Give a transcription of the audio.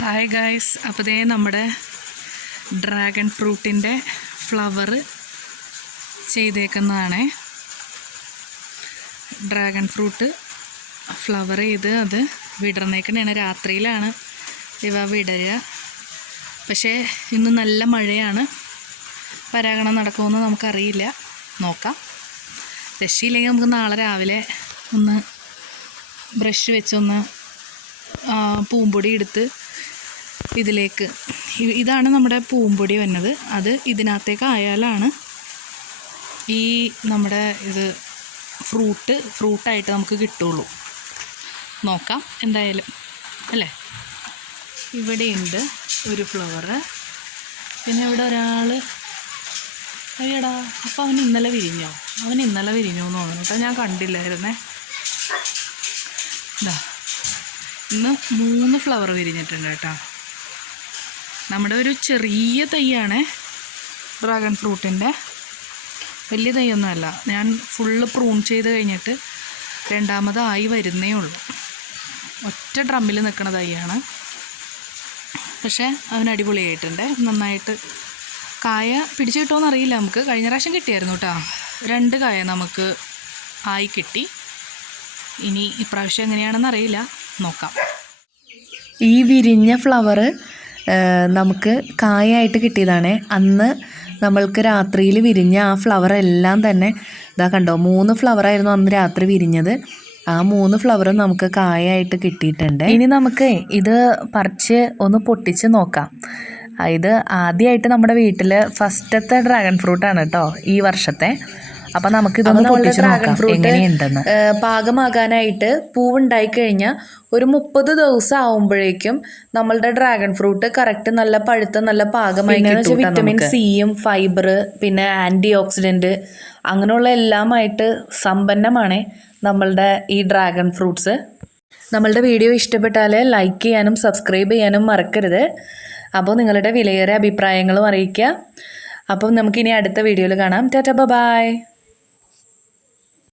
Hi guys, അപ്പോൾ ദേ നമ്മുടെ ഡ്രാഗൺ ഫ്രൂട്ടിൻ്റെ ഫ്ലവർ ചെയ്തേക്കുന്നതാണ്. ഡ്രാഗൺ ഫ്രൂട്ട് ഫ്ലവർ ചെയ്ത് അത് വിടർന്നേക്കണേണ്. രാത്രിയിലാണ് ഇവ വിടരുക. പക്ഷേ ഇന്ന് നല്ല മഴയാണ്, പരാഗണം നടക്കുമെന്ന് നമുക്കറിയില്ല. നോക്കാം. രക്ഷയില്ലെങ്കിൽ നമുക്ക് നാളെ രാവിലെ ഒന്ന് ബ്രഷ് വെച്ചൊന്ന് പൂമ്പൊടി എടുത്ത് ഇതിലേക്ക്, ഇതാണ് നമ്മുടെ പൂമ്പൊടി വന്നത്, അത് ഇതിനകത്തേക്ക് ആയാലാണ് ഈ നമ്മുടെ ഇത് ഫ്രൂട്ടായിട്ട് നമുക്ക് കിട്ടുള്ളൂ. നോക്കാം എന്തായാലും അല്ലേ. ഇവിടെയുണ്ട് ഒരു ഫ്ലവർ. പിന്നെ ഇവിടെ ഒരാൾ, അയ്യടാ, അപ്പോൾ അവൻ ഇന്നലെ വിരിഞ്ഞു എന്ന് തോന്നുന്നു കേട്ടോ. ഞാൻ കണ്ടില്ലായിരുന്നേ. ഇതാ ഇന്ന് 3 ഫ്ലവർ വിരിഞ്ഞിട്ടുണ്ട് കേട്ടോ. നമ്മുടെ ഒരു ചെറിയ തൈയാണ് ഡ്രാഗൺ ഫ്രൂട്ടിൻ്റെ, വലിയ തൈയൊന്നുമല്ല. ഞാൻ ഫുള്ള് പ്രൂൺ ചെയ്ത് കഴിഞ്ഞിട്ട് രണ്ടാമതായി വരുന്നേ ഉള്ളൂ. ഒറ്റ ഡ്രമ്മിൽ നിൽക്കുന്ന തൈയാണ്. പക്ഷേ അവൻ അടിപൊളിയായിട്ടുണ്ട്, നന്നായിട്ട് കായ പിടിച്ചു കിട്ടുമോയെന്ന് അറിയില്ല. നമുക്ക് കഴിഞ്ഞ പ്രാവശ്യം കിട്ടിയായിരുന്നു കേട്ടോ. 2 കായ നമുക്ക് ആയി കിട്ടി. ഇനി ഇപ്രാവശ്യം എങ്ങനെയാണെന്ന് അറിയില്ല, നോക്കാം. ഈ വിരിഞ്ഞ ഫ്ലവർ നമുക്ക് കായായിട്ട് കിട്ടിയതാണ്. അന്ന് നമ്മൾക്ക് രാത്രിയിൽ വിരിഞ്ഞ ആ ഫ്ലവർ എല്ലാം തന്നെ ഇതാ കണ്ടോ, 3 ഫ്ലവറായിരുന്നു അന്ന് രാത്രി വിരിഞ്ഞത്. ആ 3 ഫ്ലവറും നമുക്ക് കായായിട്ട് കിട്ടിയിട്ടുണ്ട്. ഇനി നമുക്ക് ഇത് പറിച്ച് ഒന്ന് പൊട്ടിച്ച് നോക്കാം. ഇത് ആദ്യമായിട്ട് നമ്മുടെ വീട്ടിൽ ഫസ്റ്റത്തെ ഡ്രാഗൺ ഫ്രൂട്ടാണ് കേട്ടോ ഈ വർഷത്തെ. അപ്പം നമുക്കിതൊന്ന് പൊട്ടിച്ച് നോക്കാം എങ്ങനെയുണ്ടെന്ന്. പാകമാകാനായിട്ട് പൂവുണ്ടായി കഴിഞ്ഞാൽ ഒരു 30 ദിവസം ആവുമ്പോഴേക്കും നമ്മളുടെ ഡ്രാഗൺ ഫ്രൂട്ട് കറക്റ്റ് നല്ല പഴുത്ത നല്ല പാകമായി കിട്ടും. വിറ്റമിൻ സിയും ഫൈബർ പിന്നെ ആൻറ്റി ഓക്സിഡൻറ്റ് അങ്ങനെയുള്ള എല്ലാമായിട്ട് സമ്പന്നമാണ് നമ്മളുടെ ഈ ഡ്രാഗൺ ഫ്രൂട്ട്സ്. നമ്മളുടെ വീഡിയോ ഇഷ്ടപ്പെട്ടാൽ ലൈക്ക് ചെയ്യാനും സബ്സ്ക്രൈബ് ചെയ്യാനും മറക്കരുത്. അപ്പോൾ നിങ്ങളുടെ വിലയേറിയ അഭിപ്രായങ്ങളും അറിയിക്കുക. അപ്പം നമുക്കിനി അടുത്ത വീഡിയോയിൽ കാണാം. ടാറ്റാ, ബൈ.